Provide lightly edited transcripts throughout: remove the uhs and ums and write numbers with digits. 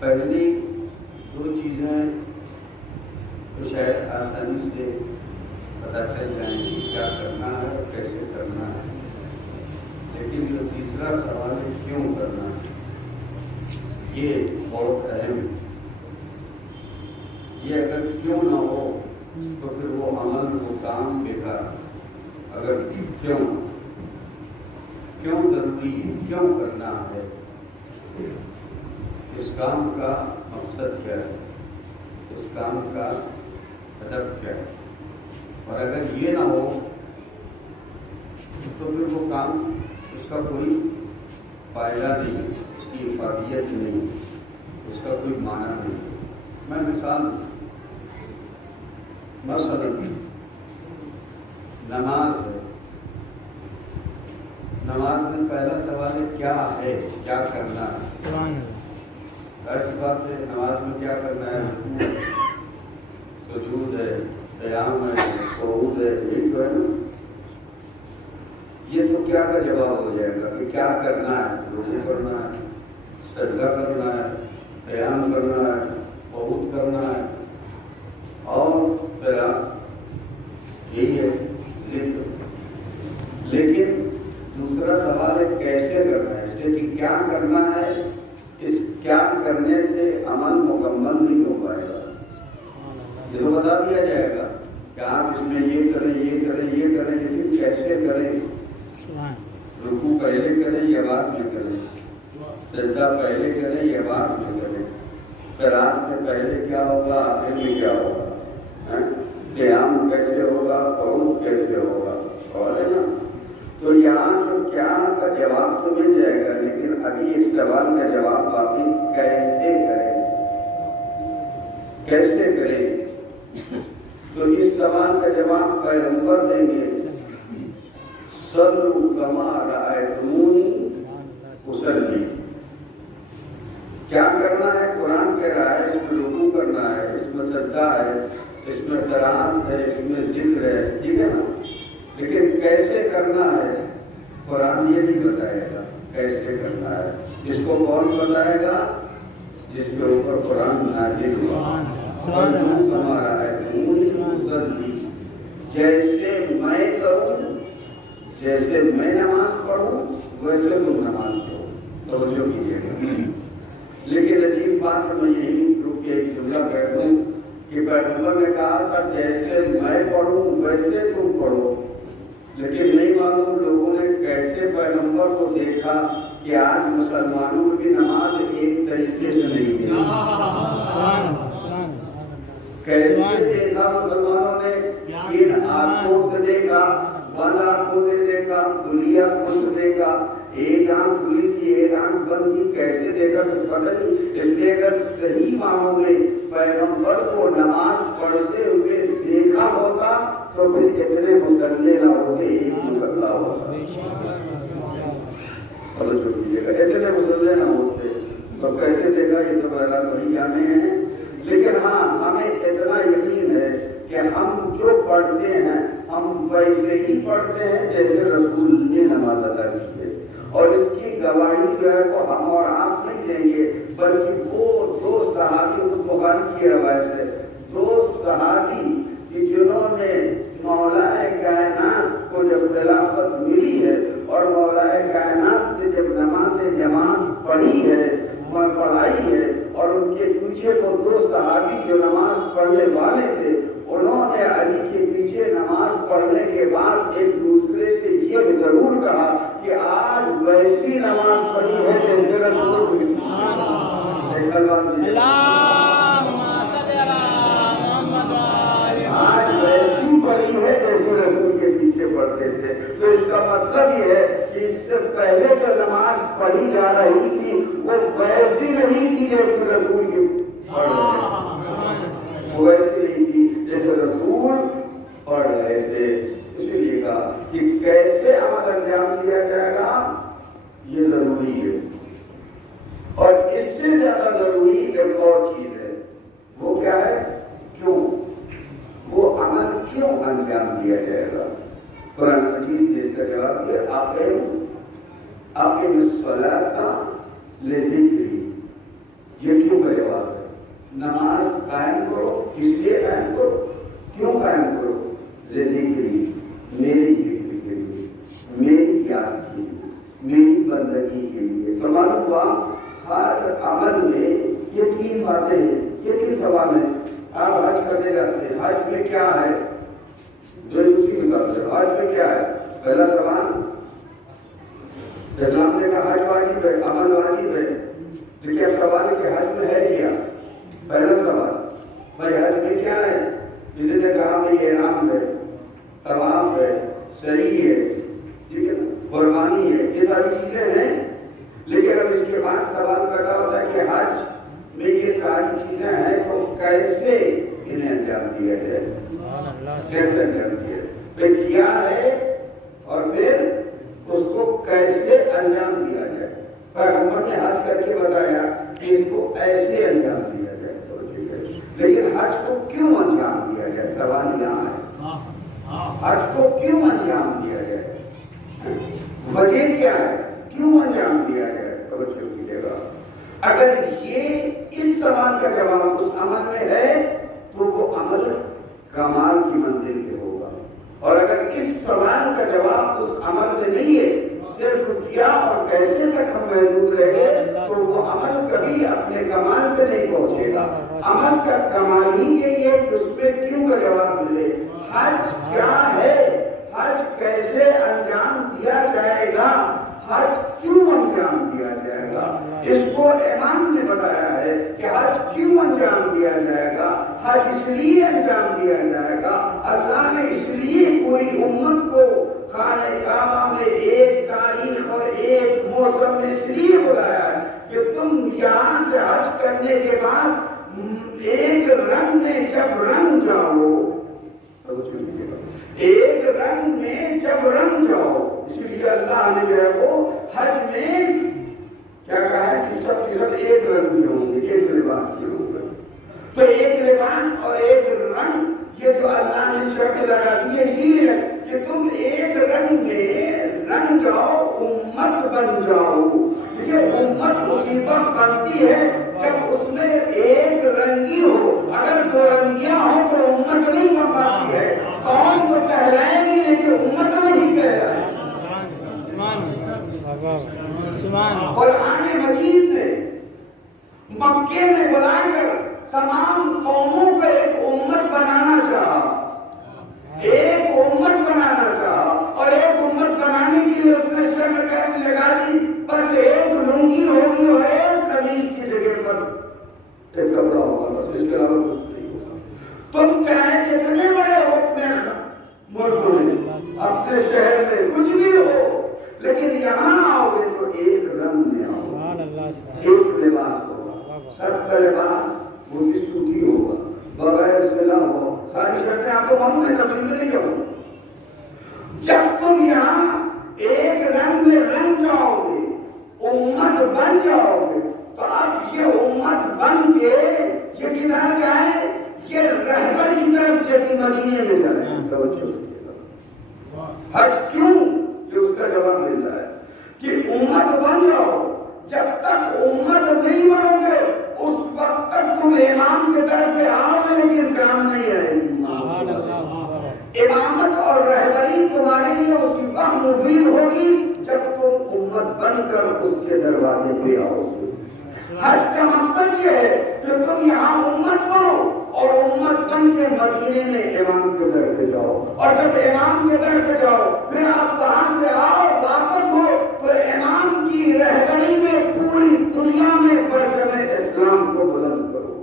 پہلی دو چیزیں تو شاید آسانی سے پتہ چل جائیں گی کیا کرنا ہے اور کیسے کرنا ہے، لیکن جو تیسرا سوال ہے کیوں کرنا ہے، یہ بہت اہم ہے۔ یہ اگر کیوں نہ ہو تو پھر وہ عمل وہ کام بیکار۔ اگر کیوں ضروری ہے، کیوں کرنا ہے، اس کام کا مقصد کیا ہے، اس کام کا ہدف کیا ہے، اور اگر یہ نہ ہو تو پھر وہ کام اس کا کوئی فائدہ نہیں، اس کی افادیت نہیں، اس کا کوئی معنی نہیں۔ میں مثال مثلا نماز ہے، نماز میں پہلا سوال ہے کیا ہے، کیا کرنا ہے۔ ظاہر سی بات ہے نماز میں کیا کرنا ہے، رکوع ہے، سجود ہے، قیام ہے، قعود ہے، یہی تو ہے نا۔ یہ تو کیا کا جواب ہو جائے گا کہ کیا کرنا ہے، رکوع کرنا ہے، سجدہ کرنا ہے، قیام کرنا ہے، قعود کرنا ہے، اور یہی ہے ذکر۔ لیکن دوسرا سوال ہے کیسے کرنا ہے، اس لیے کہ کیا کرنا ہے، اس کیا کرنے سے عمل مکمل نہیں ہو پائے گا. یہ تو بتا دیا جائے گا کہ آپ اس میں یہ کریں یہ کریں یہ کریں، لیکن کیسے کریں. رکوع پہلے کریں یا بعد میں کریں، سجدہ پہلے کریں یا بعد میں کریں، قرات میں پہلے کیا ہوگا آخر میں کیا ہوگا، قیام کیسے ہوگا، قعود کیسے ہوگا. اور ہے نا، تو یہاں جو کیا کا جواب تو مل جائے گا، لیکن ابھی ایک سوال کا جواب باقی، کیسے کریں، کیسے کریں. تو اس سوال کا جواب پیغمبر دیں گے، صلوا کما رأیتمونی اصلی. کیا کرنا ہے؟ قرآن کہہ رہا ہے اس میں رکوع کرنا ہے، اس میں سجدہ ہے، اس میں قرات ہے، اس میں ذکر ہے، ٹھیک ہے نا. لیکن کیسے کرنا ہے قرآن یہ نہیں بتائے گا کیسے کرنا ہے. اس کو کون بتائے گا؟ جس کے اوپر قرآن نازل ہوا. ہمارا ہے جیسے میں کروں، جیسے میں نماز پڑھوں ویسے تم نماز پڑھو. توجہ کیجیے گا. لیکن عجیب بات ہے، میں یہی رک کے ایک جملہ کہہ دوں کہ پیغمبر نے کہا تھا جیسے میں پڑھوں ویسے تم پڑھو، لیکن نہیں معلوم لوگوں نے کیسے پیغمبر کو دیکھا کہ آج مسلمانوں میں بھی نماز ایک طریقے سے نہیں ہے. کیسے دیکھا مسلمانوں نے؟ ان آنکھوں سے دیکھا، بند آنکھوں سے دیکھا، کھلی آنکھوں سے دیکھا. ایک آنکھ کھلی تھی ایک آنکھ بند تھی، کیسے دیکھا تو پتہ نہیں. اس لیے اگر صحیح معنوں میں پیغمبر کو نماز پڑھتے ہوئے دیکھا ہوتا تو پھر اتنے مسلے نہ ہوتے، ایک مسلح ہوتا. اتنے مسلے نہ ہوتے تو کیسے دیکھا یہ تو بہرحال وہی جانے ہیں. لیکن ہاں ہمیں اتنا یقین ہے کہ ہم جو پڑھتے ہیں ہم ویسے ہی پڑھتے ہیں جیسے رسول نے نماز ادا کی ہے. اور اس کی گواہی جو ہے وہ ہم اور آپ نہیں دیں گے، بلکہ وہ دو صحابی، بخاری کی روایت ہے، دو صحابی کہ جنہوں نے مولا کائنات کو جب خلافت ملی ہے اور مولا کائنات نے جب نماز جماعت پڑھی ہے، پڑھائی ہے، اور ان کے پیچھے وہ دو صحابی جو نماز پڑھنے والے تھے، انہوں نے علی کے پیچھے نماز پڑھنے کے بعد ایک دوسرے سے یہ ضرور کہا کہ آج ویسی نماز پڑھی ہے جیسے رسول آج ویسی پڑھی ہے جیسے رسول کے پیچھے پڑھتے تھے. تو اس کا مطلب یہ ہے کہ اس سے پہلے جو نماز پڑھی جا رہی تھی وہ ویسی نہیں تھی جیسے رسول کی پڑھ رہے تھے، وہ ویسی نہیں تھی جیسے رسول پڑھ رہے تھے. اسی لیے کہا کہ کیسے عمل انجام دیا جائے گا یہ ضروری ہے. اور اس سے زیادہ ضروری ایک اور چیز ہے، وہ کیا ہے؟ کیوں وہ عمل کیوں انجام دیا جائے گا. قرآن مجید نے اس کا جواب دیا، آپ کے الصلاۃ لذکری. یہ کیوں کا جواب ہے؟ نماز قائم کرو، اس لیے قائم کرو. کیوں قائم کرو؟ لذکری، میری ذکر کے لیے، میری یاد کے لیے، میری بندگی کے لیے. تو معلوم ہوا ہر عمل میں یہ تین باتیں ہیں، یہ تین سوال ہیں. آپ حج کرنے جاتے ہیں، حج میں کیا ہے؟ جو اسی کی بات ہے، حج میں کیا ہے؟ پہلا سوال، اسلام نے کہا حج واجب ہے، عمل واجب ہے، لیکن اب سوال ہے کہ حج میں ہے کیا؟ پہلا سوال بھائی حج میں کیا ہے؟ کسی نے کہا بھائی احرام ہے، طواف ہے، سعی ہے، ٹھیک ہے نا، قربانی ہے، یہ ساری چیزیں ہیں. لیکن اب اس کے بعد سوال پیدا ہوتا ہے کہ حج میں یہ ساری چیزیں ہیں تو کیسے انہیں انجام دیا جائے؟ کیسے انجام دیا جائے؟ پھر کیا ہے اور پھر اس کو کیسے انجام دیا جائے؟ پیغمبر نے حج کر کے بتایا کہ اس کو ایسے انجام دیا جائے. لیکن حج کو کیوں انجام دیا جائے؟ سوال یہاں ہے، حج کو کیوں انجام دیا جائے؟ وجہ کیا ہے؟ کیوں انجام دیا جائے؟ توجہ کیجیے گا. اگر یہ اس سوال کا جواب اس عمل میں ہے تو وہ عمل کمال کی منزل پہ ہوگا، اور اگر اس سوال کا جواب اس عمل میں نہیں ہے صرف کیا اور کیسے تک ہم محدود رہے تو وہ عمل کبھی اپنے کمال پہ نہیں پہنچے گا. عمل کا کمال ہی یہی ہے کہ اس پہ کیوں کا جواب ملے. حج کیا ہے, حج کیسے انجام دیا جائے گا, حج کیوں انجام دیا جائے گا, اس کو امام نے بتایا ہے کہ حج کیوں انجام دیا جائے گا. حج اس لیے انجام دیا جائے گا, اللہ نے اس لیے پوری امت کو خانہ کعبہ میں ایک تاریخ اور ایک موسم میں اس لیے بلایا ہے کہ تم یہاں سے حج کرنے کے بعد ایک رنگ میں جب رنگ جاؤ, ایک رنگ میں جب رنگ جاؤ, اسی لیے اللہ نے جو ہے وہ حج میں کیا کہا ہے کہ سب کے سب ایک رنگ میں ہوں گے, ایک لباس میں ہوں گے. تو ایک لباس اور ایک رنگ یہ جو اللہ نے شرط لگا دی ہے اسی لیے کہ تم ایک رنگ میں رنگ جاؤ, امت بن جاؤ. یہ امت مصیبت بنتی ہے جب اس میں ایک رنگی ہو. اگر دو رنگیاں ہو تو امت نہیں بن پاتی ہے. قوم تو کہلائے گی لیکن امت نہیں کہلائے. قرآن مجید نے مکے میں بلا کر تمام قوموں کو ایک امت بنانا چاہا, ایک امت بنانا چاہا, اور ایک امت بنانے کے لیے اس نے شرط لگا دی بس ایک لنگی ہوگی اور ایک قمیص کی جگہ پر ایک کپڑا ہوگا, بس اس کے علاوہ کچھ نہیں ہوگا. تم چاہے کتنے بڑے ہو اپنے ملک میں, اپنے شہر میں, کچھ بھی ہو, لیکن یہاں آؤ گے تو ایک رنگ میں آؤ, ایک لباس ہوگا. سب کا لباس وہ بھی سوتی ہوگا, بغیر سلا ہوا. ساری شرطیں آپ کو معلوم ہے, تفصیل میں نہیں جاؤں. جب تم یہاں ایک رنگ میں رنگ جاؤ گے, امت بن جاؤ گے, تو اب یہ امت بن کے یہ کدھر جائے, یہ رہبر کی طرف جدی مدینے میں جائے. حج کیوں, یہ اس کا جواب مل رہا ہے کہ امت بن جاؤ. جب تک امت نہیں بنو گے اس وقت تک تم امام کے در پہ آؤ گے لیکن کام نہیں آئے گی. امامت اور رہبری تمہارے لیے اسی وقت مفید ہوگی جب تم امت بن کر اس کے دروازے پہ آؤ گے. حج کا مقصد یہ ہے کہ تم یہاں امت بنو اور امت بن کے مدینے میں امام کے در پہ جاؤ, اور جب امام کے در پہ جاؤ پھر آپ وہاں سے آؤ واپس ہو تو امام کی رہبری میں پوری دنیا میں پرچم اسلام کو بلند کرو.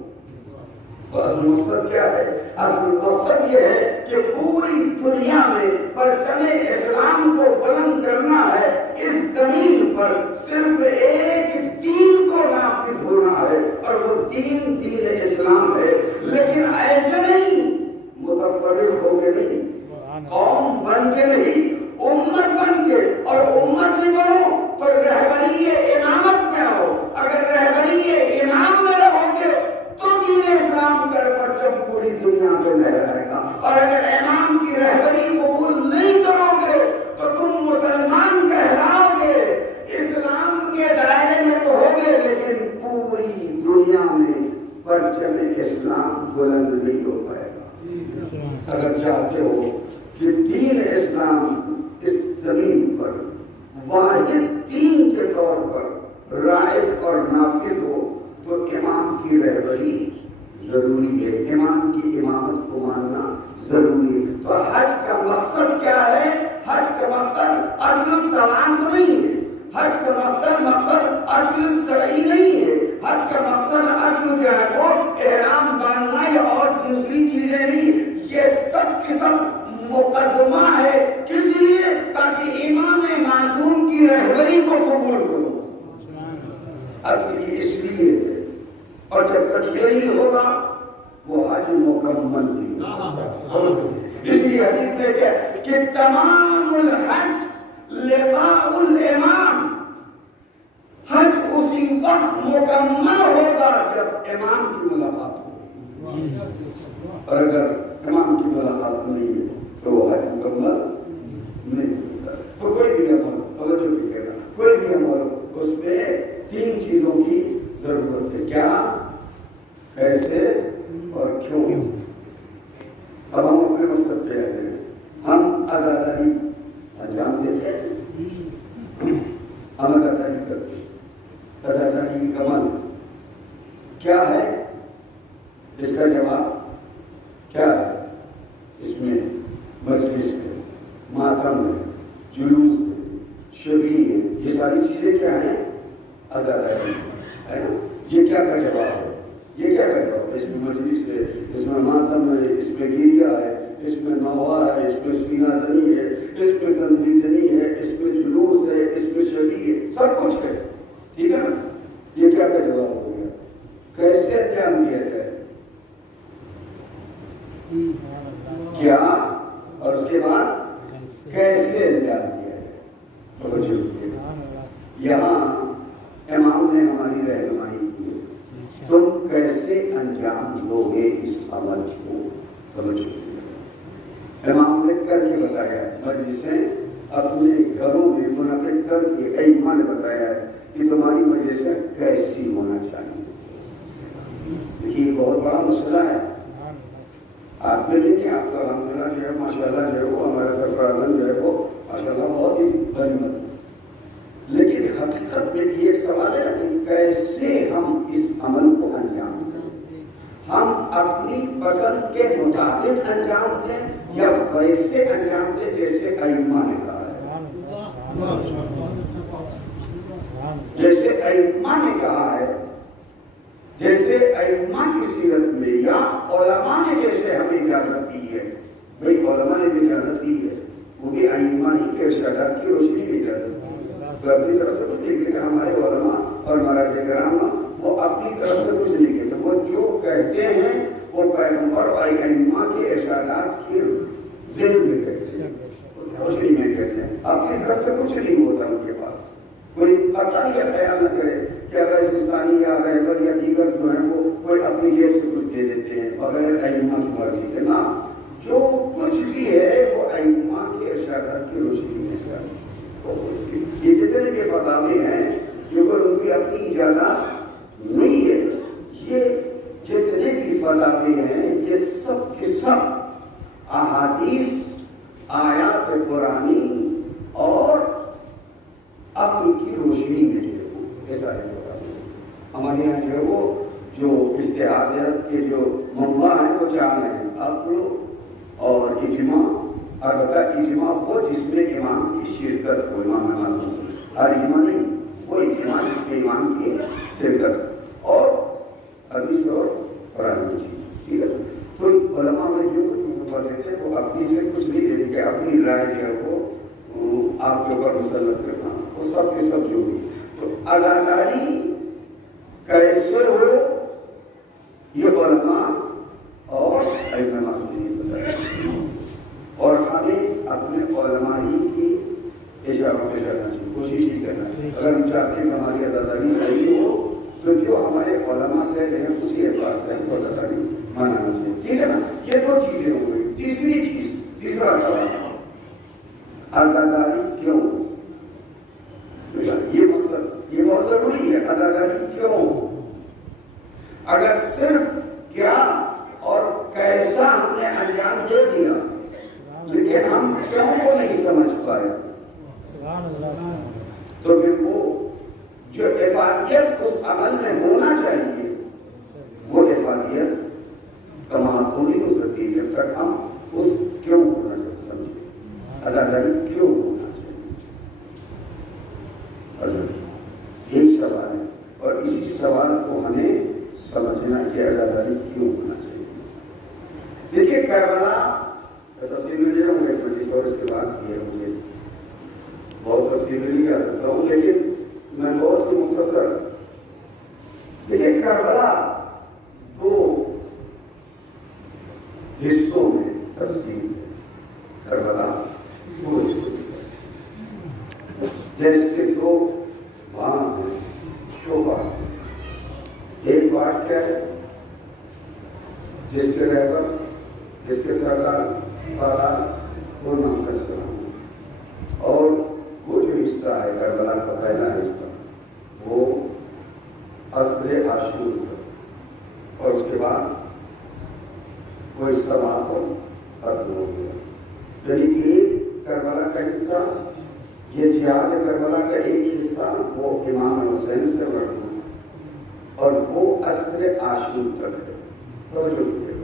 اصل مقصد کیا ہے, اصل مقصد یہ ہے کہ پوری دنیا میں پرچم اسلام کو بلند کرنا ہے. اس زمین پر صرف ایک دین کو نافذ ہونا ہے اور وہ دین دین اسلام ہے. لیکن ایسے نہیں, متفرق ہو کے نہیں, قوم بن کے نہیں, امت بن کے. اور امت نہیں بنو تو رہبری امامت میں آؤ. اگر رہبری امام میں رہو گے تو دین اسلام کا پرچم پوری دنیا میں لہرائے گا, اور اگر امام کی رہبری قبول نہیں کرو گے تو تم مسلمان کہلاؤ گے, اسلام کے دائرے میں تو ہوگے لیکن پوری دنیا میں پرچم اسلام بلند نہیں ہو پائے گا. اگر چاہتے ہو کہ دین اسلام اس زمین پر واحد دین کے طور پر رائج اور نافذ ہو تو امام کی رہبری ضروری ہے, امام کی امامت کو ماننا ضروری ہے. تو حج کا مقصد کیا ہے, حج کا مقصد اصل توانو نہیں ہے, حج کا مقصد اصل سعی نہیں ہے, حج کا مقصد اصل جو ہے وہ احرام باندھنا یا اور دوسری چیزیں نہیں. یہ سب کے سب مقدمہ ہے کس لیے, تاکہ امام معصوم کی رہبری کو قبول کرو. اصل اس لیے, اور جب تک یہی ہوگا وہ حج مکمل نہیں ہوگا. اس لیے حدیث میں کیا کہ تمام الحج لقاء الامام, حج اسی وقت مکمل ہوگا جب امام کی ملاقات ہو, اور اگر امام کی ملاقات نہیں ہے تو وہ حج مکمل نہیں ہوتا. تو کوئی بھی عمل, توجہ کیجیے گا, کوئی بھی عمل اس میں تین چیزوں کی ضرورت ہے, کیا, کیسے اور کیوں. اب ہم اپنے مقصد پہ آئے ہیں, ہم عزاداری انجام دیتے ہیں, عمل عطا کی کرتے عطا کی کمال کیا ہے؟ اس کا جواب کیا ہے؟ اس میں مجلس ہے، ماتم ہے، جلوس ہے، شبیہ ہے، یہ ساری چیزیں کیا ہیں؟ عزاداری ہے نا؟ یہ کیا کا جواب ہے؟ یہ کیا کا جواب ہے؟ اس میں مجلس ہے، اس میں ماتم ہے، اس میں گریا ہے، اس میں نوا ہے، اس میں سینہ زنی ہے، اس میں سنجیدنی ہے، اس میں جلوس ہے، اس میں شبیہ ہے، سب کچھ ہے، ٹھیک ہے نا؟ یہ کیا کا جواب ہو گیا؟ کیسے انجام دیا جائے؟ کیا اور اس کے بعد کیسے انجام دیا جائے؟ یہاں امام نے ہماری رہنمائی کی، تم کیسے انجام دو گے اس عمل کو؟ سمجھو، امام نے کر کے بتایا، مجلسیں اپنے گھروں میں منعقد کر کے ایمان نے بتایا کہ تمہاری مجلسیں کیسی ہونا چاہیے۔ یہ بہت بڑا مسئلہ ہے، آپ میں نہیں، آپ کا الحمدللہ جو ہے ماشاء اللہ جو ہے وہ ہمارا سرفراز جو ہے وہ ماشاء اللہ بہت ہی بڑی مدد، لیکن حقیقت میں یہ ایک سوال ہے کہ کیسے ہم اس عمل کو انجام دیں؟ ہم اپنی پسند کے مطابق انجام دیں یا ویسے انجام دیں جیسے ائمہ نے کہا ہے؟ جیسے ائمہ نے کہا ہے، جیسے ائمہ کی سیرت میں یا علماء نے جیسے ہمیں اجازت دی ہے، بھئی علماء نے بھی اجازت دی ہے، وہ بھی ائمہ ہی کے ارشادات کی روشنی میں اجازت دی ہے، تو اپنی طرف سے کچھ نہیں کہتے، ہمارے علماء اور مراجع کرام وہ اپنی طرف سے کچھ نہیں کہتے، وہ جو کہتے ہیں وہ پیغمبر اور ائمہ کے ارشادات کی ذہن میں کہتے ہیں، روشنی میں کہتے ہیں، اپنی طرف سے کچھ نہیں ہوتا ان کے پاس، کوئی قطعا یہ خیال نہ کرے کہ اگر سستانی یا رہبر یا دیگر جو ہیں وہ کوئی اپنی جیب سے کچھ دے دیتے ہیں بغیر ائمہ کی مرضی کے، نہ، جو کچھ بھی ہے وہ ائمہ کے ارشادات کی روشنی میں سے یہ جتنے بھی فتاوی ہیں جو کہ ان کی اپنی اجازت نہیں ہے، یہ جتنے بھی فتاوی ہیں یہ سب کے سب احادیث، آیات قرآنی اور عقل کی روشنی میں جو ہے وہ ایسا ہے۔ ہمارے یہاں جو ہے وہ جو اجتہادیت کے جو منبع ہیں وہ چار ہیں، عقل اور اجماع، البتہ اجماع وہ جس میں امام کی شرکت ہو، امام نماز اور اجماع نہیں، وہ اجماع جس میں امام کی شرکت اور حدیث اور قرآن مجید، ٹھیک ہے؟ تو علماء میں جو کچھ دیتے ہیں وہ اپنی سے کچھ نہیں دیتے کہ اپنی رائے جو ہے وہ آپ کے اوپر مسلط کرنا، وہ سب کے سب جو بھی، تو اداکاری کیسے ہو یہ علماء اور ائمہ معصومین بتائیں، اور ہمیں اپنے علماء ہی کی اشاروں پہ کرنا چاہیے، کوشش ہی کرنا چاہیے۔ اگر ہم چاہتے ہیں کہ ہماری اداکاری صحیح ہو تو جو ہمارے علماء کہتے ہیں اسی اعتبار سے ہم کو اداکاری منانا چاہیے، ٹھیک ہے نا؟ یہ دو چیزیں ہو گئی۔ تیسری چیز، تیسرا سوال، اداکاری کیوں؟ یہ مقصد یہ بہت ضروری ہے، اداکاری کیوں؟ اگر صرف کیا اور کیسا ہم نے انجام دے دیا لیکن ہم کیوں کو نہیں سمجھ پائے تو پھر وہ جو افعالیت اس عمل میں ہونا چاہیے وہ افعالیت کمال کو نہیں ہو سکتی جب تک ہم اس کیوں کو نہ سمجھیں، اداکاری کیوں ہونا چاہیے۔ یہی سوال ہے اور اسی سوال کو ہمیں سمجھنا کہ اداکاری کیوں ہونا چاہیے۔ دیکھیے کربلا تفصیل میں لے جاؤں گا 24 اس کے بعد یہ مجھے بہت تفصیل میں لیا کرتا ہوں، لیکن میں بہت ہی مختصر، دیکھیے کربلا دو حصوں میں تقسیم ہے، کربلا دو حصوں میں، جیسے دو بھاگ ہیں، دو بھاگ، ایک بات کیا ہے جس کے رہبر، جس کے سردار سالار وہ نام کا سلام، اور وہ جو حصہ ہے کربلا کا پہلا حصہ وہ عصر عاشور اور اس کے بعد وہ حصہ وہاں پر ختم ہو گیا، یعنی ایک کربلا کا حصہ یہ جہاد کربلا کا ایک حصہ وہ امام حسین سے لڑنا اور وہ عصر عاشور تک ہے، توجہ کیجیے،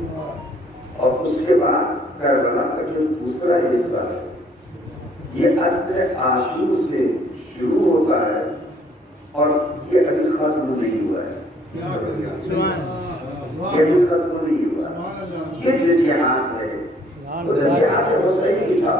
اور اس کے بعد کربلا کا جو دوسرا حصہ ہے یہ عصر عاشور سے شروع ہوتا ہے اور یہ ابھی ختم نہیں ہوا ہے، یہ ابھی ختم نہیں ہوا۔ یہ جو جہاد ہے وہ جہاد حسینی تھا،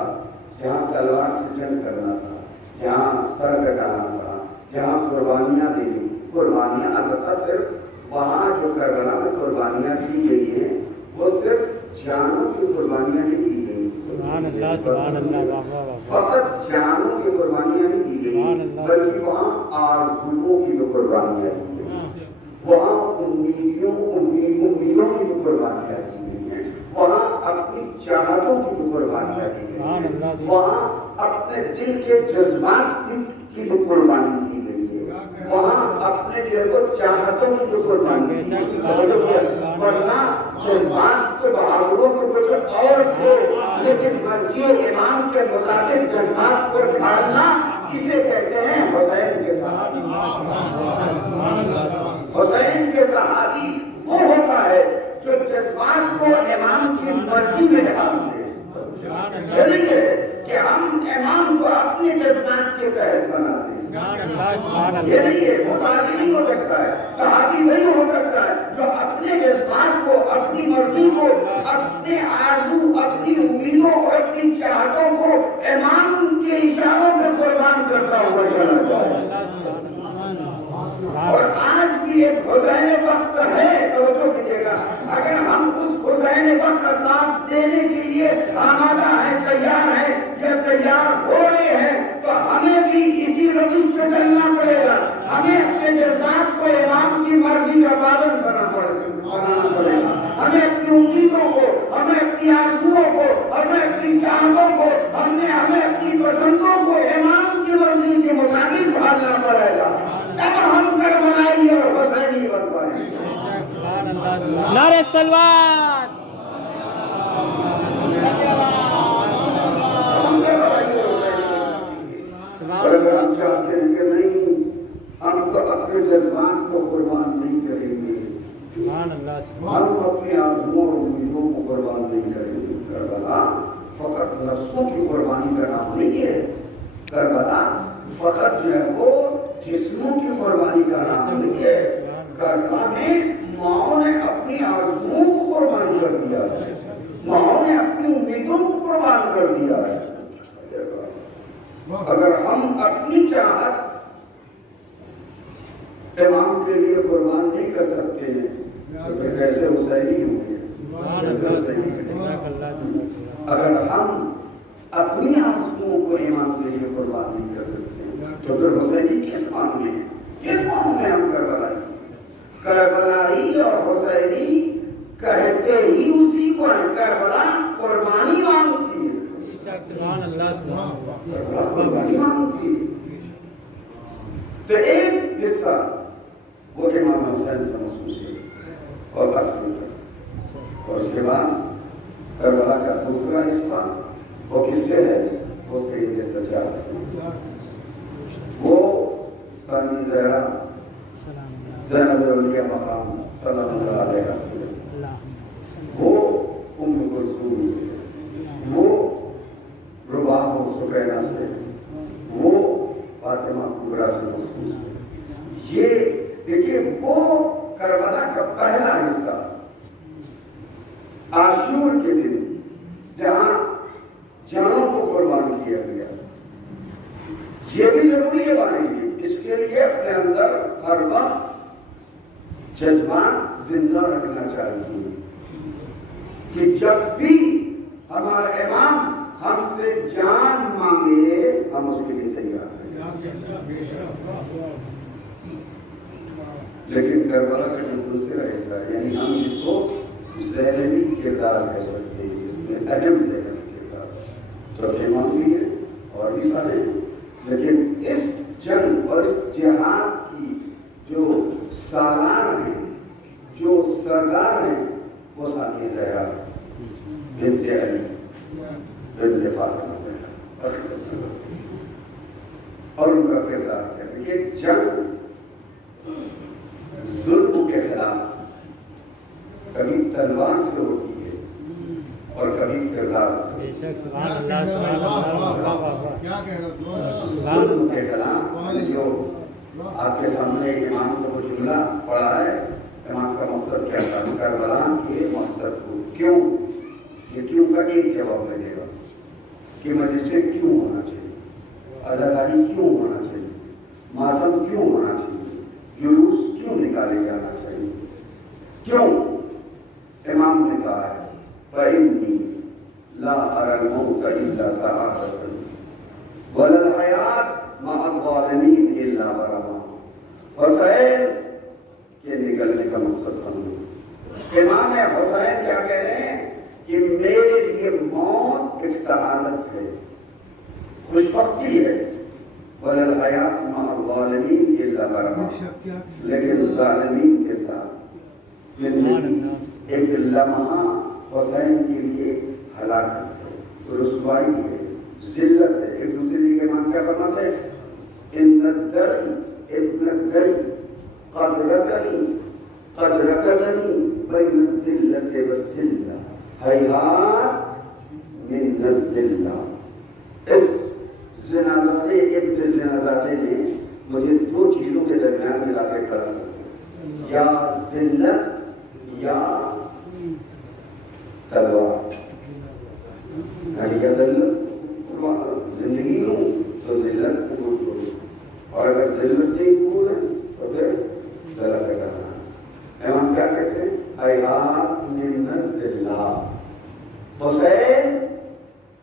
جہاں تلوار سے جنگ کرنا تھا، جہاں سر کٹانا تھا، جہاں قربانیاں دینی، قربانیاں البتہ صرف وہاں جو کربلا میں قربانیاں دی گئی ہیں وہ صرف جانوں کی قربانیاں نہیں دی گئی، سبحان اللہ سبحان اللہ، فقط جانوں کی قربانیاں نہیں دی گئی بلکہ وہاں آرزوؤں کی جو قربانیاں دی گئی، وہاں امیدوں کی جو قربانیاں دی گئی ہیں، وہاں اپنی چاہتوں کی جو قربانیاں دی گئی ہیں، وہاں اپنے دل کے جذبات کی جو قربانی دی گئی ہے، وہاں اپنے دل کو چاہتوں کی جو قربانی دی گئی ہے، ورنہ جذبات کے بہادروں کو کچھ اور تھے، لیکن مرضی امام کے مطابق جذبات کو ڈھالنا اسے کہتے ہیں حسین کے صحابی۔ حسین کے صحابی وہ ہوتا ہے جو جذبات کو امام کی مرضی میں ڈھال دے۔ یہ نہیں ہے کہ ہم امام کو اپنے جذبات کے تحت بناتے ہیں، یہ نہیں ہے، وہ صحابی نہیں ہو سکتا ہے، صحابی وہی ہو سکتا ہے جو اپنے جذبات کو، اپنی مرضی کو، اپنے آرزو، اپنی امیدوں اور اپنی چاہتوں کو امام کے اشاروں میں قربان کرتا ہوا چلا جائے۔ اور آج بھی ایک حسین وقت ہے، توجہ کیجیے گا، اگر ہم اس حسین وقت کا ساتھ دینے کے لیے آمادہ ہیں، تیار ہیں یا تیار ہو رہے ہیں تو ہمیں بھی اسی روش پہ چلنا پڑے گا، ہمیں اپنے جذبات کو امام کی مرضی کا پابند بنانا پڑے گا، ہمیں اپنی امیدوں کو، ہمیں اپنی آرزوؤں کو، ہمیں اپنی چاہتوں کو، ہمیں اپنی پسندوں کو امام کی مرضی کے مطابق ڈھالنا پڑے گا، تب ہم کربلائی اور حسینی بن پائیں گے۔ نعرہ صلوات، اور اگر ہم چاہتے ہیں کہ نہیں ہم تو اپنے جذبات کو قربان نہیں کریں گے، ہم اپنے آرزوؤں اور امیدوں کو قربان نہیں کریں گے، کربلا فقط نفسوں کی قربانی کا نام نہیں ہے، کربلا فقط جو ہے وہ جسموں کی قربانی کا نام نہیں ہے، کربلا میں ماؤں نے اپنی آرزوؤں کو قربان کر دیا ہے، ماؤں نے اپنی امیدوں کو قربان کر دیا ہے۔ اگر ہم اپنی چاہت امام کے لیے قربان نہیں کر سکتے ہیں تو پھر کیسے حسینی ہوں گے؟ اگر ہم اپنی آرزوؤں کو امام کے لیے قربان نہیں کر سکتے تو پھر حسینی کس معنی میں، کس معنی میں ہم کربلائی اور حسینی کہتے ہی اسی کو ہے، کربلا قربانی مانگتی ہے، سبحان اللہ سبحان اللہ، قربانی مانگتی ہے۔ تو ایک حصہ وہ امام حسین سے محسوس ہے اور اصل تک، اور اس کے بعد کربلا کا دوسرا حصہ وہ کس سے ہے؟ وہ سید سجاد سے، وہ ثانی زہرا زینب اولیاء مقام صلی اللہ علیہ وسلم، وہ ام کلثوم سے، وہ رباب و سکینہ سے، وہ فاطمہ کبریٰ سے محسوس ہے۔ یہ دیکھیے وہ کربلا کا پہلا حصہ عاشور کے دن جہاں جانوں کو قربان کیا گیا، یہ بھی ضروری ہے بھائی، اس کے لیے اپنے اندر ہر وقت جذبات زندہ رکھنا چاہیے کہ جب بھی ہمارا امام ہم سے جان مانگے ہم اس کے لیے تیار ہیں۔ لیکن کربلا کا جو دوسرا حصہ ہے، یعنی ہم اس کو ذہنی کردار کہہ سکتے ہیں، جس میں اہم ذہنی کردار چوتھے امام بھی ہے اور بھی سارے ہیں، لیکن اس جنگ اور اس جہاد کی جو سالار ہیں، جو سردار ہیں، وہ ثانی زہرا بنت علی بنت فاطمہ۔ اور ان کا کردار کیا. دیکھیے جنگ ظلم کے خلاف کبھی تلوار سے ہوتی ہے اور کبھی کردار سے. بے شک سبحان اللہ سبحان اللہ. کیا کہہ رہا ظلم کے خلاف جو آپ کے سامنے امام کو وہ جملہ پڑھا ہے، امام کا مقصد کیا تھا؟ کربلا کے مقصد کو کیوں، یہ کیوں کا ایک جواب ملے گا کہ مجلسیں کیوں ہونا چاہیے، عزاداری کیوں ہونا چاہیے، ماتم کیوں ہونا چاہیے، جلوس کیوں نکالے جانا چاہیے، کیوں؟ امام نے کہا ہے فَإِنِّي لَا أَرَى الْمَوْتَ إِلَّا سَاعَةً وَلَا الْحَيَاةَ مَعَ الظَّالِمِينَ إِلَّا غَرَامًا. حسین کے نکلنے کا مقصد سمجھو. امام حسین کیا کہہ رہے ہیں کہ میرے لیے موت ایک سعادت ہے، خوش بختی ہے. وَلَا الْحَيَاةَ مَعَ الظَّالِمِينَ إِلَّا غَرَامًا. لیکن ظالمین کے ساتھ زندگی ایک لمحہ حسین کے لیے ہلاکت ہے، رسوائی ہے، ذلت ہے. ایک دوسرے کے امام کیا فرماتے ہیں؟ ان الدرء ابن الدرء قد ركضني بين الذلة والذلة هيهات من الذلة. اس جنازے ابن جنازے نے مجھے دو چیزوں کے درمیان ملا کے کھڑا کیا، یا ذلت یا تلوار. یعنی کیا ذلت؟ زندگی ہوں تو ذلت قبول کرو، اور اگر ذلت نہیں قبول ہے تو پھر ذلت کرنا. امام کیا کہتے ہیں؟ حیات من الذلہ. حسین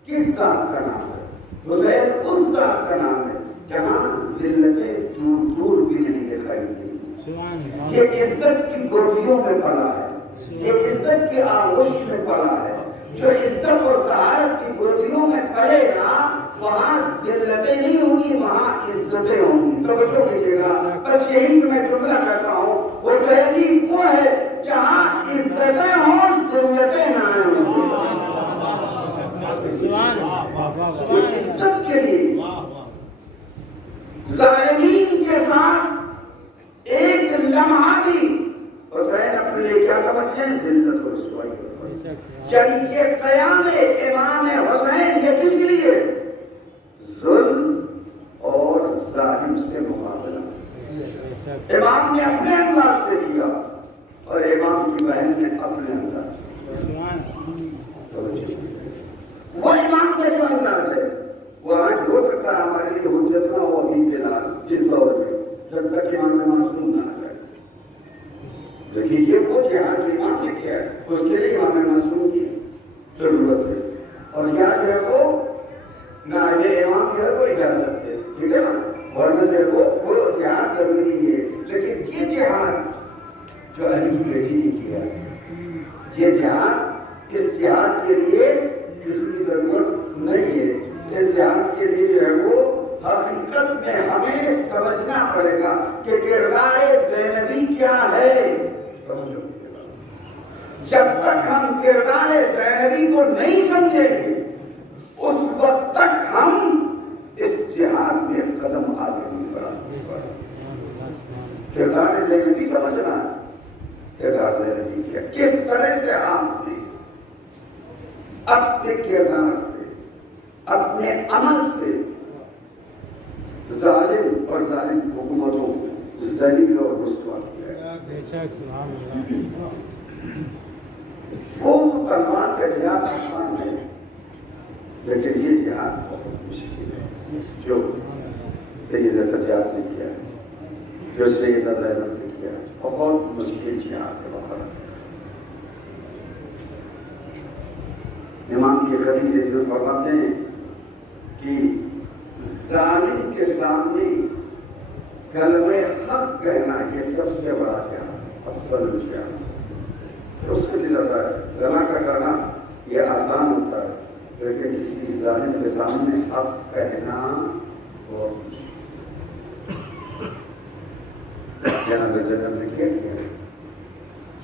کس ذات کا نام ہے؟ حسین اس ذات کا نام ہے جہاں ذلتیں دور دور بھی نہیں دکھائی گئی. یہ عزت کی گودیوں میں پلا ہے، یہ عزت کی آغوش میں پلا ہے. جو عزت اور طہارت کی گودیوں میں پلے گا وہاں ذلتیں نہیں ہوں گی، وہاں عزتیں ہوں گی. توجہ کیجیے گا، بس یہی میں جملہ کہتا ہوں، حسینی وہ ہے جہاں عزتیں ہوں ذلتیں نہ ہوں. جو عزت کے لیے ظالمین کے ساتھ ایک لمحہ بھی حسین اپنے لیے کیا سمجھتے ہیں؟ ذلت اور رسوائی. یعنی یہ قیام امام حسین یہ کس لیے؟ ظلم اور ظالم سے مقابلہ. امام نے اپنے انداز سے کیا اور امام کی بہن نے اپنے انداز سے. وہ امام کا جو انداز ہے وہ آج ہو سکتا ہے ہمارے لیے حجت نہ ہو ابھی فی الحال اس دور میں، جب تک امام معصوم نہ آ جائے. دیکھیے وہ جہاد جو امام نے کیا ہے اس کے لیے امام معصوم کی ضرورت ہے، اور یہاں جو ہے وہ نائب امام جو ہے وہ اجازت ہے، ٹھیک ہے نا، ورنہ جو ہے وہ جہاد ضروری ہے. لیکن یہ جہاد جو علی کی بیٹی نے کیا، یہ جہاد اس جہاد کے لیے کسی کی ضرورت نہیں ہے. اس جہاد کے لیے جو ہے وہ حقیقت میں ہمیں سمجھنا پڑے گا کہ کردار زینبی کیا ہے. جب تک ہم کردار زینبی کو نہیں سمجھیں گے اس وقت تک ہم اس جہاد میں قدم آگے نہیں بڑھا. کردار زینبی سمجھنا، کردار زینبی کیا، کس طرح سے آپ نے اپنے کردار سے اپنے عمل سے ظالم اور ظالم حکومتوں کو ذلیل اور رسوا کیا. وہ تلوار کا جہاد آسان ہے لیکن یہ جہاد بہت مشکل ہے جو سیدہ سجاد نے کیا، جو سیدہ زینب نے کیا. بہت مشکل جہاد ہے. امام کی حدیث سے جو فرماتے ہیں کہ ظالم کے سامنے کلمہ حق کہنا یہ سب سے بڑا جہاد، افضل جہاد. اس سے بھی زیادہ زنا کا کرنا یہ آسان ہوتا ہے لیکن کسی ظالم کے سامنے حق کہنا بہت مشکل. جناب جناب نے کیا کیا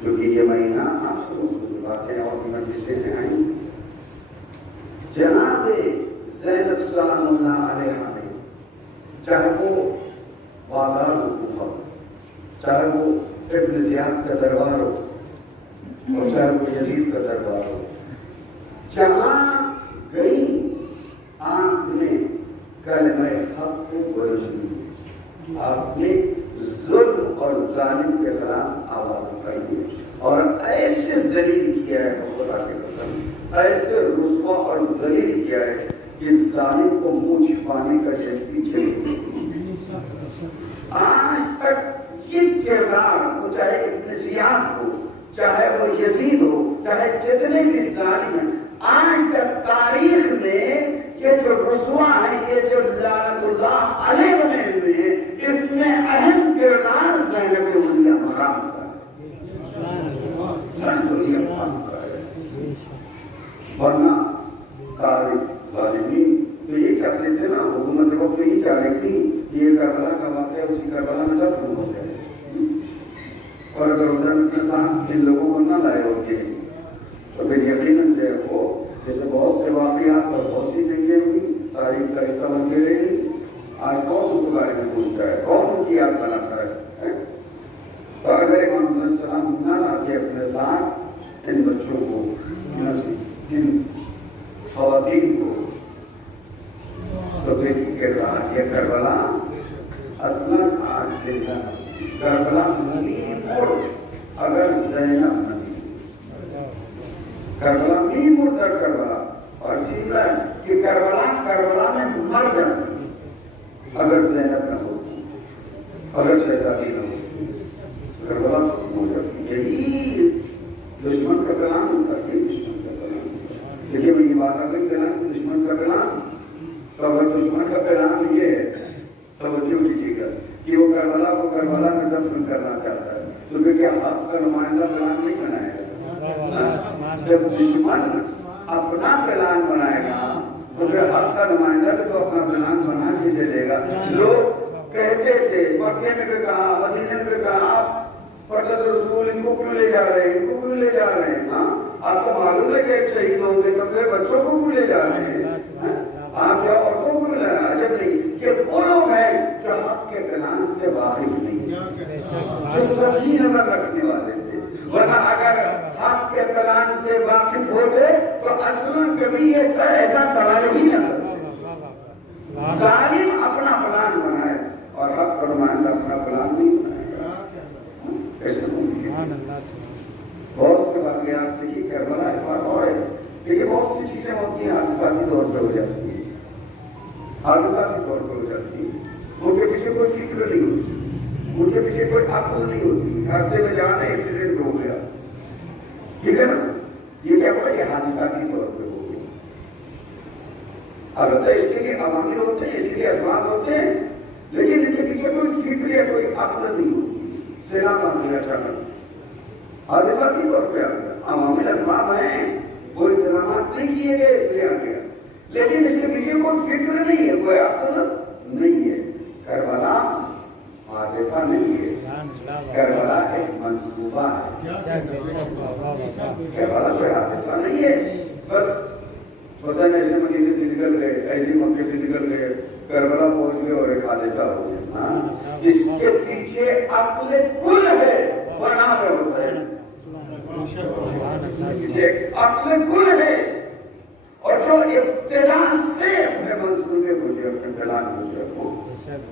کیونکہ یہ مہینہ آپ سے باتیں اور مجلسیں میں آئیں. جناب زینب سلام اللہ علیہ نے چاہے وہ بادار کوفہ، چاہے وہ ابن زیاد کا دربار ہو اور چاہے وہ یزید کا دربار ہو، جہاں گئی آپ نے کلمہ حق کو بلند کی، آپ نے ظلم اور ظالم کے خلاف آواز اٹھائی اور ایسے ذلیل کیا ہے خدا کے قسم، ایسے رسوا اور ذلیل کیا ہے کہ ظالم کو منہ چھپانے کا جلد پیچھے آج تک یہ کردار، وہ چاہے ابن زیاد ہو، چاہے وہ یزید ہو، چاہے جتنے بھی ظالم ہیں، آج تک تاریخ میں یہ جو رسوا ہیں، یہ جو لعنت اللہ علیہ بنے ہوئے ہیں، اس میں اہم کردار زینب علیہ مرام کا ہے، ورنہ تاریخ ظالمین تو یہ چاہتے تھے نا، حکومت وقت یہ چاہ رہی تھی یہ کربلا کا واقعہ اسی کربلا میں دفن ہو جائے، اور اگر حسین کے ساتھ ان لوگوں کو نہ لائے ہوتے تو پھر یقیناً جو ہے وہ جیسے بہت سے واقعات اور بہت سی چیزیں ہوئی تاریخ کا حصہ بن کے رہی، آج کون ان کے بارے میں پوچھتا ہے، کون ان کی یاد بناتا ہے؟ تو اگر امام علیہ السلام نہ لاتے اپنے ساتھ ان بچوں کو، ان خواتین کو، تو پھر یہ کربلا اصلاً آج زندہ کربلا نہیں، اور اگر زینب کربلا نہیں مردہ کربلا، اور سیدھا کہ کربلا میں مر جاتی اگر زینب نہ ہوتی، اگر شہزادی نہ ہوتی، کربلا ختم ہو جاتی۔ یہی دشمن کا کلام ہوتا ہے، دشمن کا کلام۔ دیکھیے میری بات آ گئی کلام دشمن کا کلام، تو اگر دشمن کا کلام یہ ہے توجہ کیجیے گا کہ وہ کربلا کو کربلا میں دفن کرنا چاہتا ہے، تو پھر کیا آپ کا نمائندہ کلام نہیں بنائے گا؟ جب دشمن اپنا پلان بنائے گا تو پھر حق کا نمائندہ تو اپنا پلان بنا کے چلے گا۔ لوگ کہتے تھے مکے میں بھی کہا، مدینے میں بھی کہا، فرزند رسول ان کو کیوں لے جا رہے ہیں، ان کو کیوں لے جا رہے ہیں؟ ہاں آپ کو معلوم ہے کہ ایک شہید ہوں گے تو پھر بچوں کو کیوں لے جا رہے ہیں؟ آپ کیا عورتوں کو لے رہے ہیں؟ عجب نہیں کہ وہ لوگ ہیں جو حق کے پلان سے واقف نہیں، جو سبھی نظر رکھنے والے تھے، ورنہ اگر حق کے پلان سے واقف ہوتے تو اصلاً کبھی ایسا سوال ہی نہ کرتے۔ ظالم اپنا پلان بنائے اور حق کا نمائندہ اپنا پلان نہیں بنائے گا، ایسے بہت سے واقعات دیکھیے کربلا ایک بار اور ہے، لیکن بہت سی چیزیں ہوتی ہیں حادثاتی طور پہ ہو جاتی ہیں، حادثاتی طور پہ ہو جاتی ہیں، ان کے پیچھے کوئی فکر نہیں ہوتی، ان کے پیچھے کوئی عقل نہیں ہوتی، راستے میں جانا ایکسیڈنٹ ہو گیا، ٹھیک ہے نا، یہ کیا ہوا، یہ حادثاتی طور پہ ہو گیا۔ البتہ اس کے لیے عوامل ہوتے ہیں، اس کے لیے اسباب ہوتے ہیں، لیکن ان کے پیچھے کوئی فکر یا کوئی عقل نہیں ہوتی، سیلاب آ گیا اچانک، حادثاتی طور پہ آ گیا، عوامل اسباب ہیں، وہ انتظامات نہیں کیے گئے اس لیے آ گیا، لیکن اس کے پیچھے کوئی فکر نہیں ہے، کوئی عقل نہیں ہے۔ کربلا حادثہ نہیں ہے، کربلا ایک منصوبہ ہے، کربلا کوئی حادثہ نہیں ہے۔ بس حسین ایسے مدینے سے نکل گئے، ایسے مکے سے نکل گئے، کربلا پہنچ گئے اور ایک حادثہ ہو گیا۔ اس کے پیچھے عقل کل ہے، ورنہ پہ حسین عقل کل ہے، اور جو ابتدا سے اپنے منصوبے کو جو اپنے پلان کو جو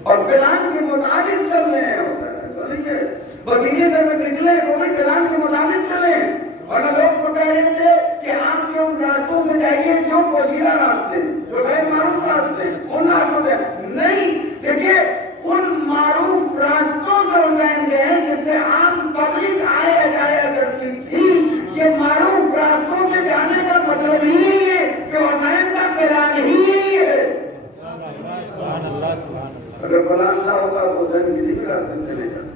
اور پلان کے مطابق چل رہے ہیں، ایسا نہیں ہے مدینے سے نکلے تو بھی پلان کے مطابق چلے، اور لوگ تو کہہ رہے تھے کہ آپ جو ان راستوں سے جائیے جو پوشیدہ راستے، جو غیر معروف راستے، ان راستوں سے نہیں۔ دیکھیے ان معروف راستوں سے حسین گئے جس سے عام پبلک آیا جایا کرتی تھی، یہ معروف راستوں سے جانے کا مطلب ہی نہیں ہے کہ حسین کا پلان ہی یہی ہے۔ اگر پلان نہ ہوتا تو حسین کسی بھی راستے چلے جاتے،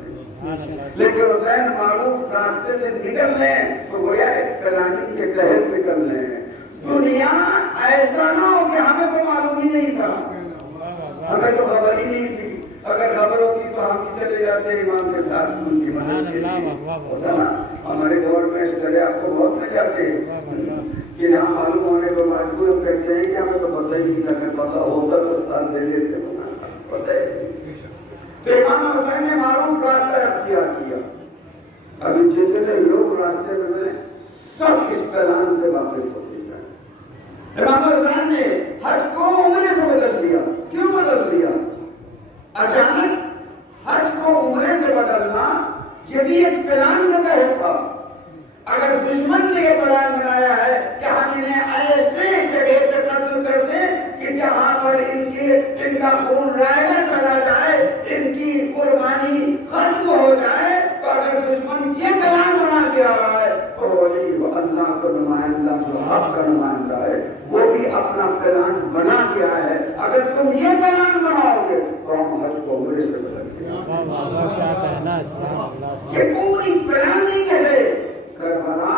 لیکن حسین معروف راستے سے نکل لیں تو گویا ایک پلاننگ کے تحت نکل لیں۔ دنیا ایسا نہ ہو کہ ہمیں تو معلوم ہی نہیں تھا، ہمیں تو خبر ہی نہیں تھی، اگر خبر ہوتی تو ہم بھی چلے جاتے امام کے ساتھ ان کی مدد کے لیے، ہوتا نا۔ ہمارے گورنمنٹ اسٹڈی آپ کو بہت مل جاتے ہیں کہ نہ معلوم ہونے کو مجبور ہم کہتے ہیں کہ ہمیں تو پتہ ہی نہیں تھا، کہ پتہ ہوتا تو ساتھ دے لیتے، پتہ ہے کیا ابھی جتنے لوگ راستے میں سب اس اعلان سے واقف ہوتے ہیں۔ امام حسین نے حج کو عمرے سے بدل دیا۔ کیوں بدل دیا؟ اچانک حج کو عمرے سے بدلنا یہ بھی ایک پلان کا تحت تھا۔ اگر دشمن نے یہ پلان بنایا ہے کہ ہم انہیں ایسے جگہ پہ قتل کر دیں کہ جہاں پر ان کا خون رائگا چلا جائے، ان کی قربانی ختم ہو جائے، تو اگر دشمن یہ پلان بنا دیا رہا ہے تو ولی وہ اللہ کا نمائندہ، جو حق کا نمائندہ ہے، وہ بھی اپنا پلان بنا دیا ہے۔ اگر تم یہ پلان بناؤ گے تو ہم حج کو عمرے سے بدل دیں گے۔ یہ پوری پلاننگ ہے۔ کربلا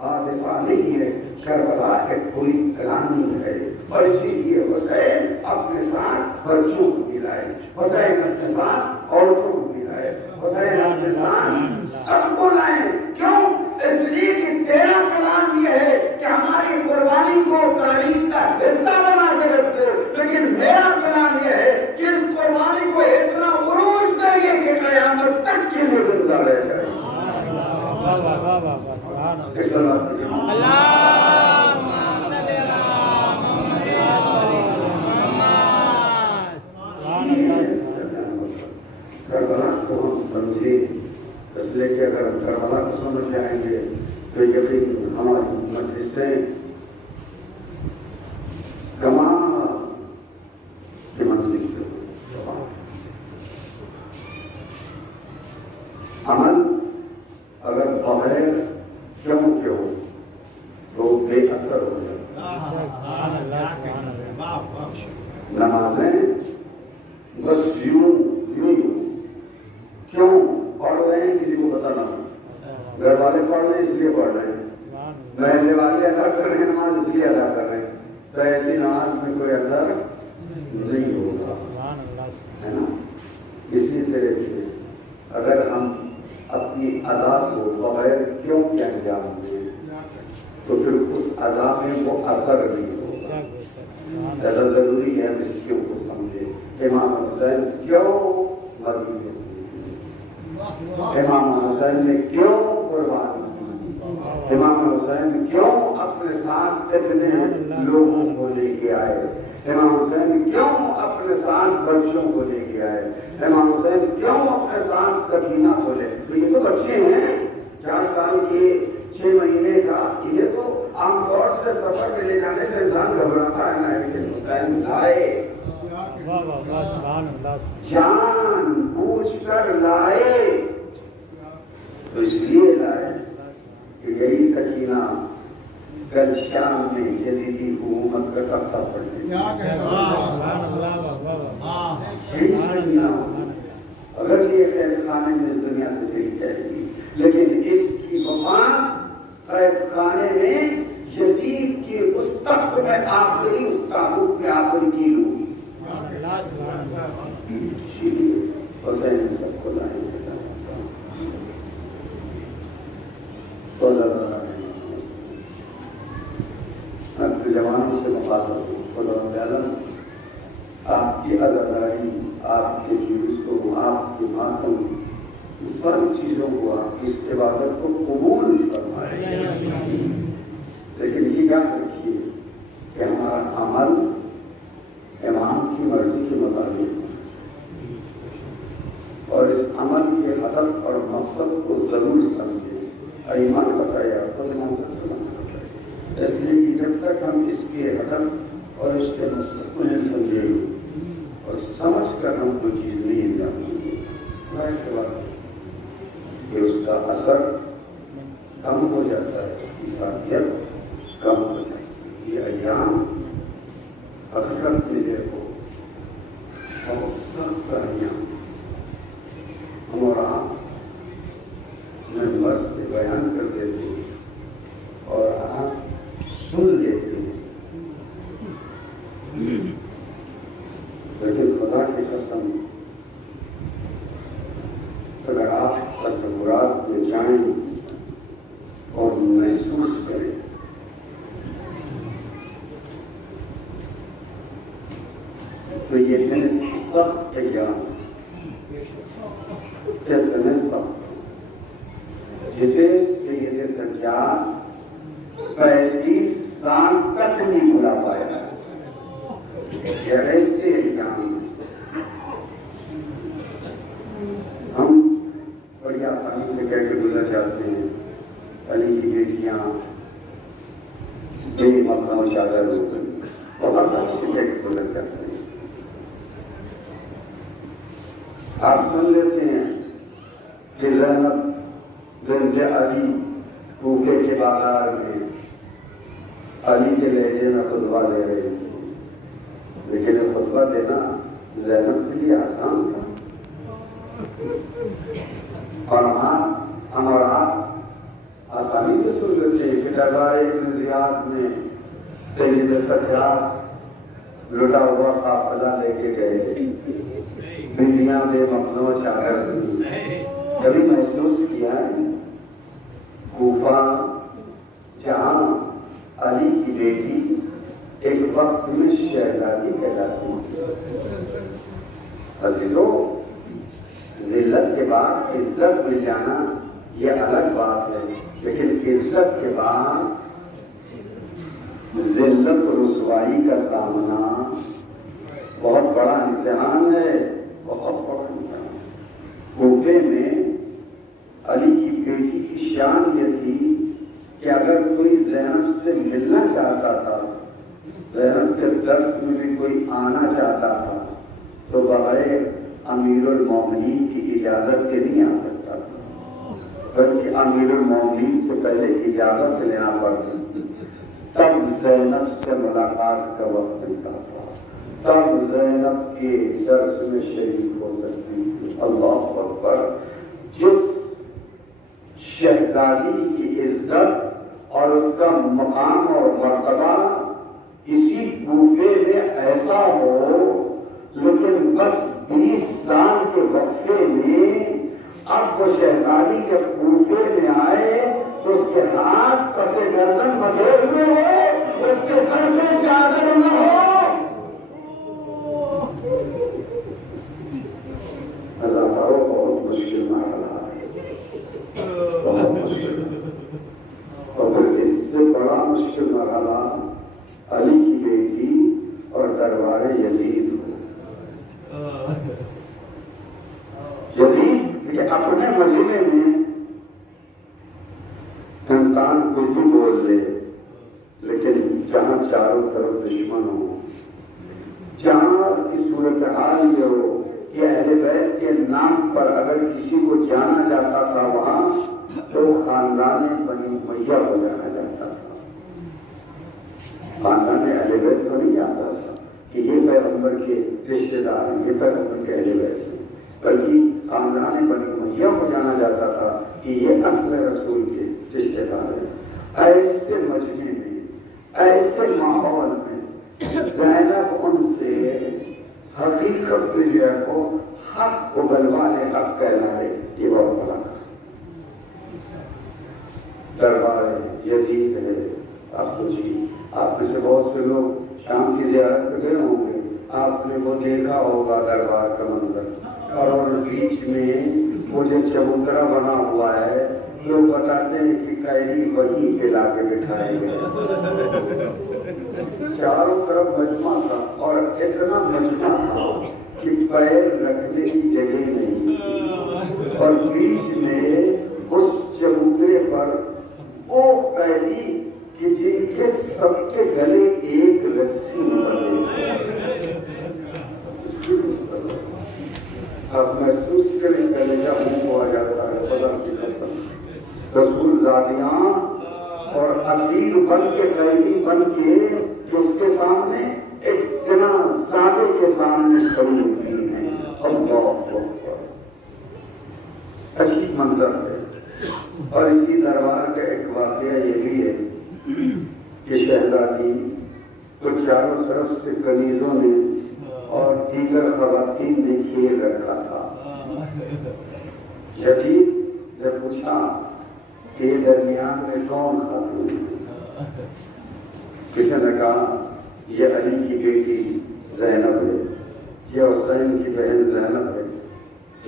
حادثہ نہیں ہے، کربلا ایک پوری پلاننگ ہے، اور اسی لیے حسین اپنے ساتھ بچوں کو بھی لائے، حسین اپنے ساتھ عورتوں کو بھی لائے، حسین اپنے ساتھ سب کو لائے۔ کیوں؟ اس لیے کہ تیرا کلام یہ ہے کہ ہماری قربانی کو تاریخ کا حصہ بنا کے رکھ دو، لیکن میرا کلام یہ ہے کہ اس قربانی کو اتنا عروج دیں گے کہ قیامت تک کے لیے زندہ رہ جائے۔ کربلا کو ہم سمجھے، اس لیے کہ اگر ہم کربلا کو سمجھ جائیں گے تو یقین ہماری مجلسیں کمال کی منزل پہ عمل اگر بغیر کیوں کے ہو تو بے اثر ہو جائے۔ نمازیں بس یوں کیوں پڑھ رہے ہیں کسی کو بتانا، گھر والے پڑھ رہے ہیں اس لیے پڑھ رہے ہیں، محلے والے ادا کر رہے ہیں نماز اس لیے ادا کر رہے ہیں، تو ایسی نماز میں کوئی اثر نہیں ہوگا، ہے نا۔ اسی طرح سے اگر ہم اپنی ادا کو بغیر کیوں کے انجام دیں تو پھر اس ادا میں وہ اثر نہیں ہوگا۔ ایسا ضروری ہے اس کیوں کو سمجھے۔ امام حسین کیوں مدینے سے، امام حسین نے کیوں قربانی کی، امام حسین کیوں اپنے ساتھ اتنے لوگوں کو لے کے آئے، امام حسین کیوں اپنے ساتھ بچوں کو لے کے آئے، امام حسین کیوں اپنے ساتھ سکینہ کو لے۔ یہ تو بچے ہیں 4 سال کے 6 مہینے کا، یہ تو عام طور سے سفر میں لے جانے سے انسان گھبراتا ہے نا، لیکن حسین لائے، جان بوجھ کر لائے، تو اس لیے لائے کہ یہی سکینہ کل شام میں یزیدی حکومت کا تختہ پڑھے، یہی سکینہ اگر یہ قید خانے میں اس دنیا سے چلی جائے گی، لیکن اس کی وفات قید خانے میں یزید کے اس تخت میں آخری، اس تابوت میں آخری کی ہوگی۔ اسی لیے حسین سب کو لائیں گے۔ اپنے جوانوں سے مخاطب ہوں، خدا عالم آپ کی عزاداری، آپ کے جلوسوں، آپ کے ماتم، اس ساری چیزوں کو، آپ کی اس عبادت کو قبول فرمائے، لیکن یہ یاد رکھیے کہ ہمارا عمل امام کی مرضی کے مطابق، اور اس عمل کے ہدف اور مقصد کو ضرور سمجھیں۔ ایمان بتایا، اس لیے کہ جب تک ہم اس کے ہدف اور اس کے مقصد کو نہیں سمجھیں گے اور سمجھ کر ہم کوئی چیز نہیں جانیں گے، ایسے بات کہ اس کا اثر کم ہو جاتا ہے، اس کی فائدیت کم ہو جاتی ہے۔ یہ ایام حقیقت میں دیکھو بہت سخت ایام، ہم اور آپ میں بس بیان کر دیتے ہیں اور آپ سن لیتے ہیں، لیکن خدا کی قسم اگر آپ تصورات میں جائیں اور محسوس کریں تو یہ دن سخت ایام کتنے سب جسے سید سجاد 35 سال تک نہیں بلا پایا، یہ ایسے الزام ہیں۔ ہم بڑی آسانی سے کہہ کے گزر جاتے ہیں علی کی بیٹیاں بے مقام شادر ہو گئی، بہت آسانی سے کہہ کے گزر جاتے ہیں۔ آپ سن لیتے ہیں کہ زینب بنت علی کوفے کے بازار میں علی کے لہجے میں خطبہ دے رہے تھے، لیکن خطبہ دینا زینب کے لیے آسان تھا، اور ہمارا آسانی سے سن لیتے ہیں کہ دربار ابن زیاد میں سید سجاد لٹا ہوا قافلہ لے کے گئے، بندیاں بے مخنوع چادر تھی۔ کبھی محسوس کیا ہے کوفہ جہاں علی کی بیٹی ایک وقت میں شہزادی کہلاتی تھی؟ عزیزوں، ذلت کے بعد عزت مل جانا یہ الگ بات ہے، لیکن عزت کے بعد ذلت و رسوائی کا سامنا بہت بڑا امتحان ہے، بہت بڑا امتحان۔ کوفے میں علی کی بیٹی کی شان یہ تھی کہ اگر کوئی زینب سے ملنا چاہتا تھا، زینب کے درس میں بھی کوئی آنا چاہتا تھا، تو بغیر امیر المومنین کی اجازت کے نہیں آ سکتا تھا، بلکہ امیر المومنین سے پہلے اجازت لینا پڑتی، تب زینب سے ملاقات کا وقت ملتا تھا، تب زینب کے درس میں شریک ہو سکتی تھی۔ اللہ اکبر! جس شہزادی کی عزت اور اس کا مقام اور مرتبہ اسی کوفے میں ایسا ہو، لیکن بس 20 سال کے وقفے میں اب وہ شہزادی کے کوفے میں آئے تو اس کے ہاتھ پسے گردن بدھے ہوئے ہو، اس کے سر میں چادر نہ ہو۔ ہزاروں بہت مشکل مرحلہ ہے، بہت مشکل، اور پھر اس سے بڑا مشکل مرحلہ علی کی بیٹی اور دربار یزید ہو۔ یزید یہ اپنے مجمع میں انسان کچھ بھی بول لے، لیکن جہاں چاروں طرف دشمن ہو، جہاں کی صورتحال یہ ہو کہ اہل بیت کے نام پر اگر کسی کو جانا جاتا تھا وہاں تو خاندان بنی امیہ ہو جانا جاتا تھا، خاندان اہل بیت کو نہیں جاتا تھا کہ یہ پیغمبر کے رشتے دار ہیں، یہ پیغمبر کے اہل بیت ہیں، بلکہ خاندان بنی امیہ کو جانا جاتا تھا کہ یہ اصل رسول کے رشتے دار ہیں۔ ایسے مجمع میں، ایسے ماحول میں زینب ان سے حقیقت میں جو ہے وہ حق کو بلوانے حق کہلائے، یہ بہت بڑا دربار یزید ہے۔ آپ سوچیے، آپ میں سے بہت سے لوگ شام کی زیارت پہ گئے ہوں گے، آپ نے وہ دیکھا ہوگا دربار کا منظر، اور بیچ میں وہ جو چبوترا بنا ہوا ہے، لوگ بتاتے ہیں کہ قیدی وہیں پہ لا کے بٹھائے گئے، چاروں طرف مجمع تھا، اور اتنا مجمع تھا کہ پیر رکھنے کی جگہ نہیں، اور بیچ میں اس چبوترے پر وہ قیدی کہ جن کے سب کے گلے ایک رسی بندھی۔ آپ محسوس کریں کلیجہ منہ کو آ جاتا ہے، خدا کی قسم۔ رسول زادیاں اور اسیر بن کے قیدی بن کے اس کے سامنے ایک زنا زادے کے سامنے کھڑی ہوئی ہیں۔ اللہ اکبر! عجیب منظر ہے۔ اور اس کی دربار کا ایک واقعہ یہ بھی ہے کہ شہزادی کو چاروں طرف سے کنیزوں نے اور دیگر خواتین نے گھیر رکھا تھا۔ یزید نے پوچھا کہ درمیان میں کون خاتون ہے؟ کسی نے کہا یہ علی کی بیٹی زینب ہے، یہ حسین کی بہن زینب ہے۔